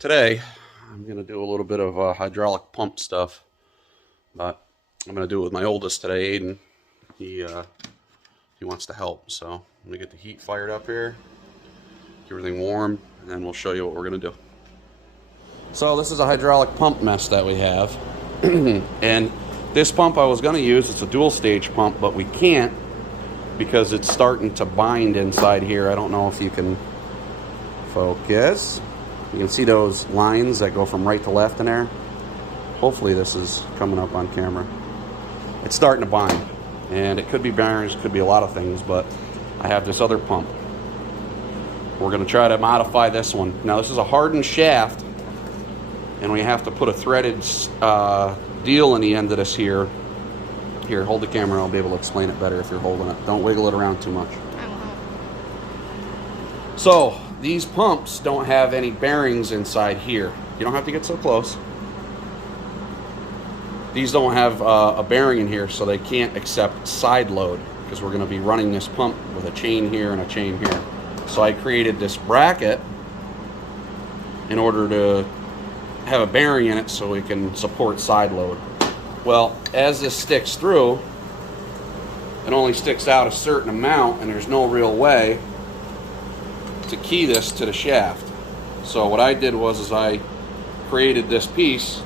Today, I'm going to do a little bit of hydraulic pump stuff, but I'm going to do it with my oldest today, Aiden. He wants to help, so let me get the heat fired up here, get everything warm, and then we'll show you what we're going to do. So this is a hydraulic pump mess that we have, and this pump I was going to use, it's a dual stage pump, but we can't because it's starting to bind inside here. I don't know if you can focus. You can see those lines that go from right to left in there. Hopefully this is coming up on camera. It's starting to bind, and it could be bearings, could be a lot of things, but I have this other pump. We're going to try to modify this one. Now this is a hardened shaft, and we have to put a threaded deal in the end of this here. Here, hold the camera, I'll be able to explain it better if you're holding it. Don't wiggle it around too much. I won't. So, these pumps don't have any bearings inside here. You don't have to get so close. These don't have a bearing in here, so they can't accept side load, because we're going to be running this pump with a chain here and a chain here. So I created this bracket in order to have a bearing in it so we can support side load. Well, as this sticks through, it only sticks out a certain amount, and there's no real way to key this to the shaft. So what I did was I created this piece,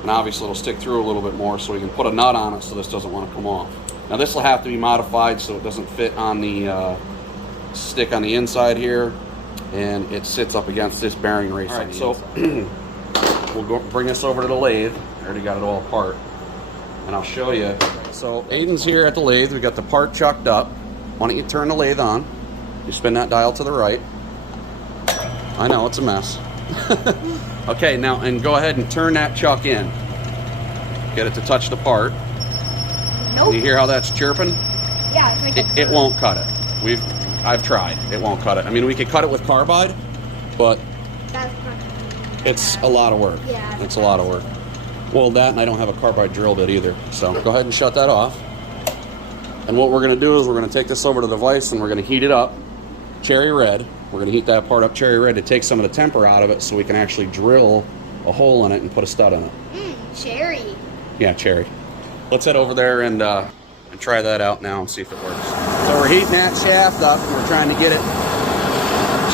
and obviously it'll stick through a little bit more, so we can put a nut on it so this doesn't want to come off. Now this will have to be modified so it doesn't fit on the stick on the inside here, and it sits up against this bearing race. All right, so we'll go bring this over to the lathe. I already got it all apart, and I'll show you. So Aiden's here at the lathe. We got the part chucked up. Why don't you turn the lathe on? You spin that dial to the right. I know, it's a mess. Okay, now, and go ahead and turn that chuck in. Get it to touch the part. Nope. You hear how that's chirping? Yeah, it's like It won't cut it. I've tried. It won't cut it. I mean, we could cut it with carbide, but it's a lot of work. Yeah. It's a lot of work. Well, that, and I don't have a carbide drill bit either. So go ahead and shut that off. And what we're going to do is we're going to take this over to the vise, and we're going to heat it up cherry red. We're going to heat that part up cherry red to take some of the temper out of it so we can actually drill a hole in it and put a stud in it. Cherry. Yeah, cherry. Let's head over there and try that out now and see if it works. So we're heating that shaft up, and we're trying to get it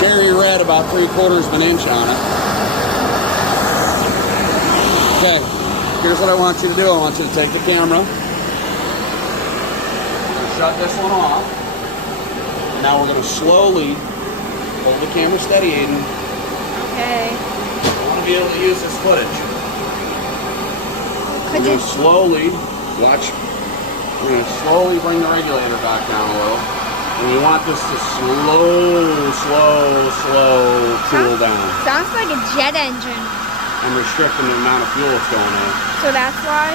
cherry red, about 3/4 of an inch on it. Okay, here's what I want you to do. I want you to take the camera, shut this one off, and now we're going to slowly hold the camera steady, Aiden. Okay. I want to be able to use this footage. We're going to slowly, watch, we're going to slowly bring the regulator back down a little. And we want this to slow cool down. Sounds like a jet engine. I'm restricting the amount of fuel that's going in. So that's why?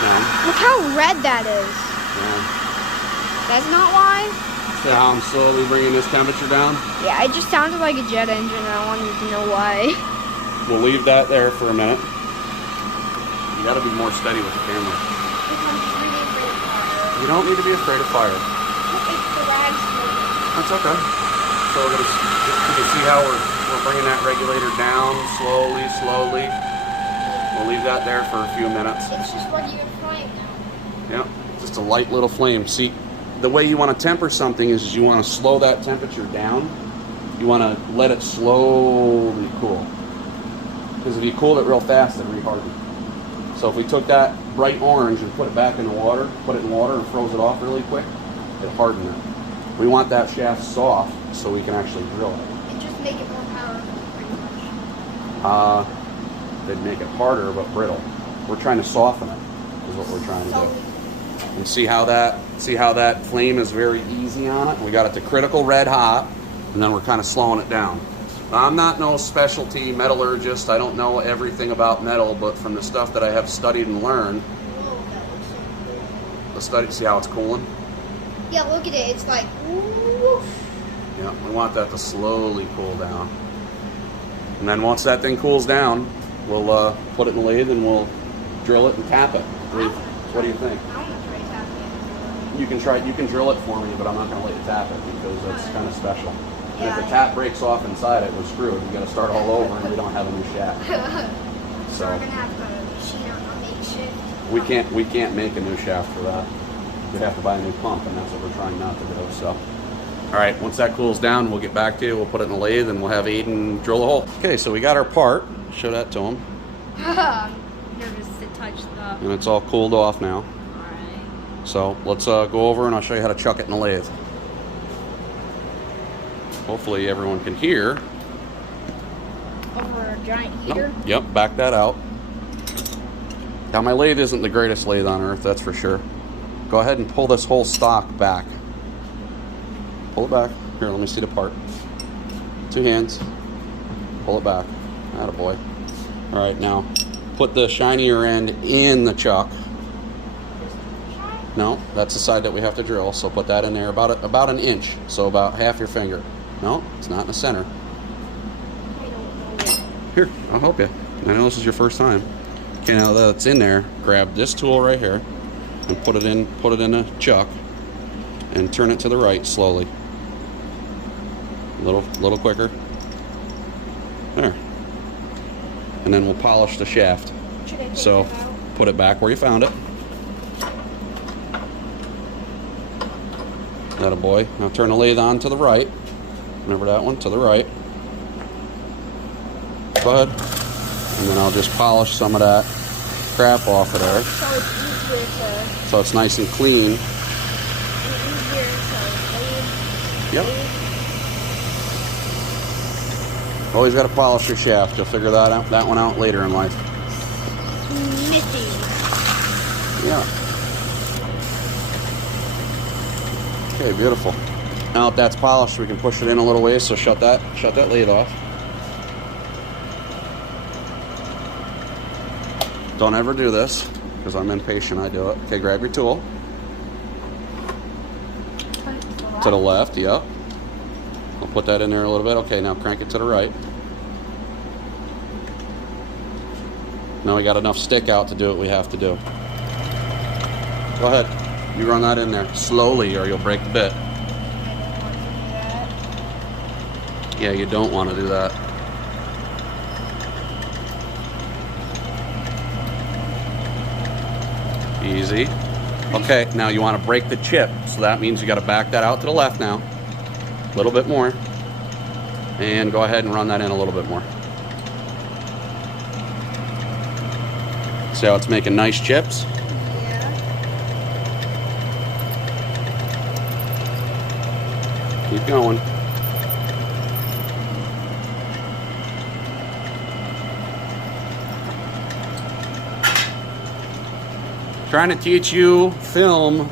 No. Look how red that is. No. That's not why? See how I'm slowly bringing this temperature down? Yeah, it just sounded like a jet engine, and I wanted to know why. We'll leave that there for a minute. You gotta be more steady with the camera. You don't need to be afraid of fire. That's okay. So we're gonna, you can see how we're bringing that regulator down slowly. We'll leave that there for a few minutes. It's just regular flame now. Yeah, just a light little flame. See, the way you want to temper something is you want to slow that temperature down. You want to let it slowly cool. Because if you cool it real fast, it'll re-harden. So if we took that bright orange and put it back in the water, and froze it off really quick, it hardened it. We want that shaft soft so we can actually drill it. And just make it more powerful, pretty much. They'd make it harder but brittle. We're trying to soften it, is what we're trying to do. And see how that flame is very easy on it? We got it to critical red hot, and then we're kind of slowing it down. Now, I'm not no specialty metallurgist. I don't know everything about metal, but from the stuff that I have studied and learned, see how it's cooling? Yeah, look at it. It's like, woof. Yeah, we want that to slowly cool down. And then once that thing cools down, we'll put it in the lathe and we'll drill it and tap it. What do you think? I want to try tapping it. You can drill it for me, but I'm not going to let you tap it because it's kind of special. And if the tap breaks off inside it, we're screwed. We got to start all over, and we don't have a new shaft. So we're gonna have to machine out a makeshift. We can't make a new shaft for that. We'd have to buy a new pump, and that's what we're trying not to do. So, all right, once that cools down, we'll get back to you. We'll put it in the lathe, and we'll have Aiden drill the hole. Okay, so we got our part. Show that to him. I'm nervous to touch the. And it's all cooled off now. All right. So let's go over, and I'll show you how to chuck it in the lathe. Hopefully everyone can hear. Over a giant heater? Nope. Yep, back that out. Now my lathe isn't the greatest lathe on earth, that's for sure. Go ahead and pull this whole stock back. Pull it back. Here, let me see the part. 2 hands. Pull it back. Attaboy. All right, now put the shinier end in the chuck. No, that's the side that we have to drill, so put that in there about an inch, so about half your finger. No, it's not in the center. Here, I'll help you. I know this is your first time. Okay, now that it's in there, grab this tool right here and put it in a chuck and turn it to the right slowly. A little quicker. There. And then we'll polish the shaft. So put it back where you found it. Attaboy. Now turn the lathe on to the right. Remember that one? To the right. Go ahead. And then I'll just polish some of that crap off of there. So it's easier to. So it's nice and clean. Easier to Yep. Always got to polish your shaft. You'll figure that one out later in life. Smithy. Yeah. Okay, beautiful. Now if that's polished, we can push it in a little ways, so shut that lathe off. Don't ever do this, because I'm impatient, I do it. Okay, grab your tool. To the left, yep. I'll put that in there a little bit. Okay, now crank it to the right. Now we got enough stick out to do what we have to do. Go ahead. You run that in there slowly or you'll break the bit. Yeah, you don't want to do that. Easy. Okay, now you want to break the chip. So that means you got to back that out to the left now. A little bit more. And go ahead and run that in a little bit more. See how it's making nice chips? Keep going. Trying to teach you film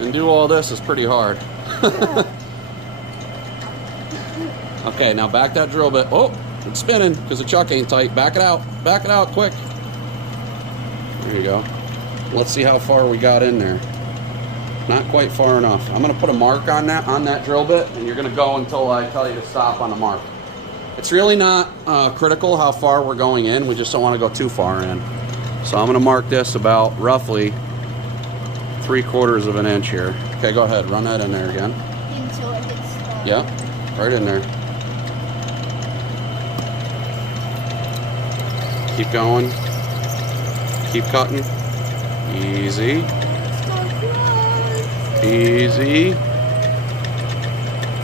and do all this is pretty hard. Okay, now back that drill bit. Oh, it's spinning because the chuck ain't tight. Back it out. Back it out quick. There you go. Let's see how far we got in there. Not quite far enough. I'm going to put a mark on that drill bit, and you're going to go until I tell you to stop on the mark. It's really not critical how far we're going in. We just don't want to go too far in. So I'm going to mark this about roughly 3/4 of an inch here. Okay, go ahead. Run that in there again. Until it hits the... Yeah, right in there. Keep going. Keep cutting. Easy. Easy.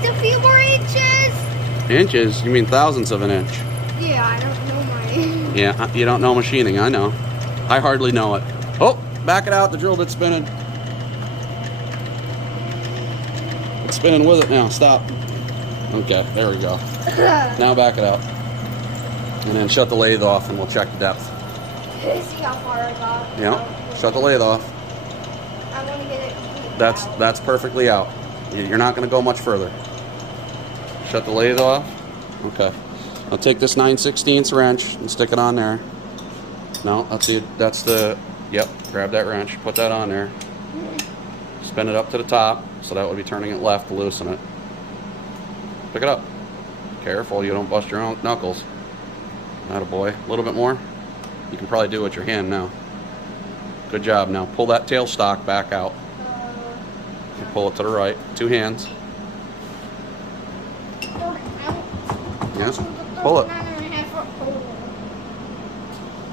A few more inches. Inches? You mean thousandths of an inch? Yeah, I don't know my... Yeah, you don't know machining, I know. I hardly know it. Oh, back it out, the drill bit's spinning. It's spinning with it now, stop. Okay, there we go. Now back it out. And then shut the lathe off and we'll check the depth. See how far I got. Yeah, shut the lathe off. I want to get it completely That's perfectly out. You're not going to go much further. Shut the lathe off. Okay. I'll take this 9/16 wrench and stick it on there. No, that's the, yep, grab that wrench, put that on there. Spin it up to the top, so that would be turning it left to loosen it. Pick it up. Careful, you don't bust your own knuckles. Attaboy. A little bit more. You can probably do it with your hand now. Good job. Now pull that tailstock back out. And pull it to the right. 2 hands. Yes. Pull it.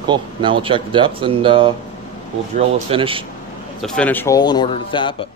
Cool. Now we'll check the depth and we'll drill the finish hole in order to tap it.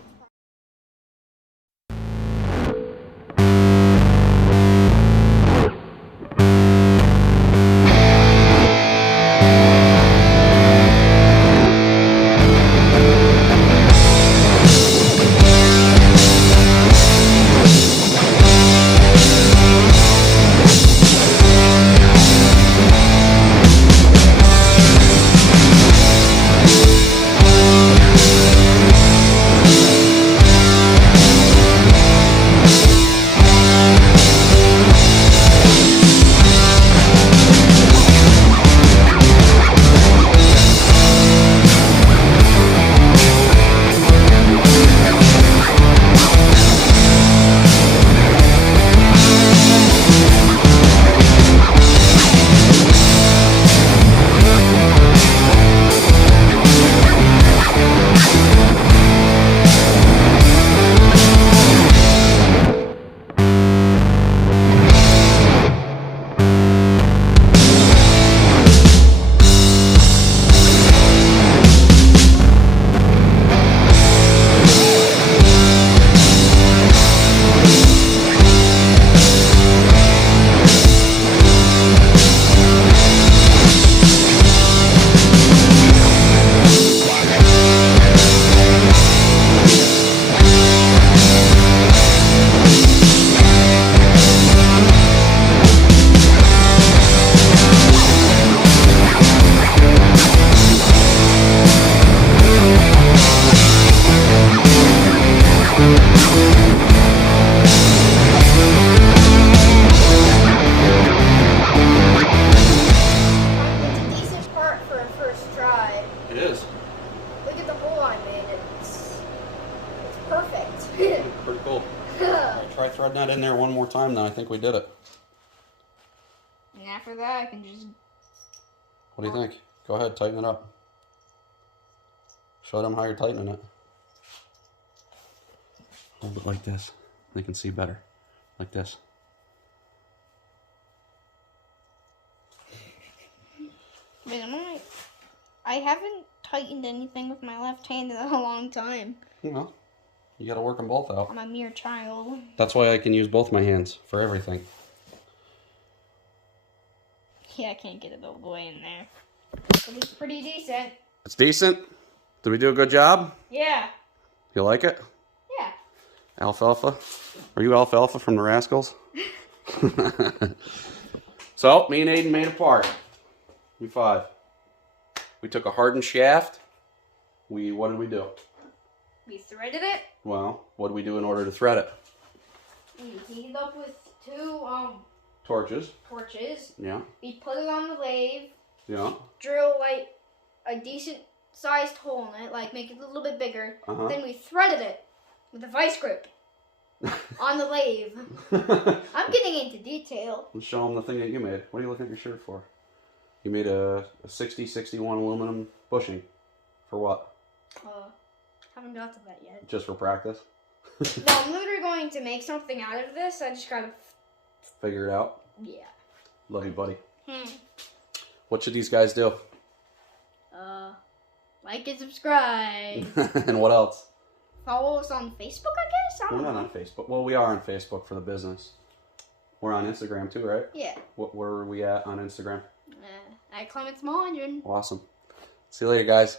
It is. Look at the hole I made. It's perfect. Pretty cool. I'll try threading that in there one more time, then I think we did it. And after that, I can just... What do you think? Go ahead, tighten it up. Show them how you're tightening it. Hold it like this. They can see better. Like this. Wait, I haven't tightened anything with my left hand in a long time. Well, you gotta work them both out. I'm a mere child. That's why I can use both my hands for everything. Yeah, I can't get it all the way in there. But it's pretty decent. It's decent? Did we do a good job? Yeah. You like it? Yeah. Alfalfa? Are you Alfalfa from the Rascals? So, me and Aiden made a part. We five. We took a hardened shaft. What did we do? We threaded it. Well, what did we do in order to thread it? We heated up with two Torches. torches. Yeah. We put it on the lathe. Yeah. Drill like a decent sized hole in it, like make it a little bit bigger. Uh-huh. Then we threaded it with a vice grip on the lathe. I'm getting into detail. Let's show them the thing that you made. What are you looking at your shirt for? You made a 60-61 aluminum bushing. For what? Haven't got to that yet. Just for practice? No, I'm literally going to make something out of this. I just gotta... Figure it out? Yeah. Love you, buddy. What should these guys do? Like and subscribe. And what else? Follow us on Facebook, I guess? I We're don't not know. on Facebook. Well, we are on Facebook for the business. We're on Instagram too, right? Yeah. Where are we at on Instagram? At Clements Mondrian. Awesome. See you later, guys.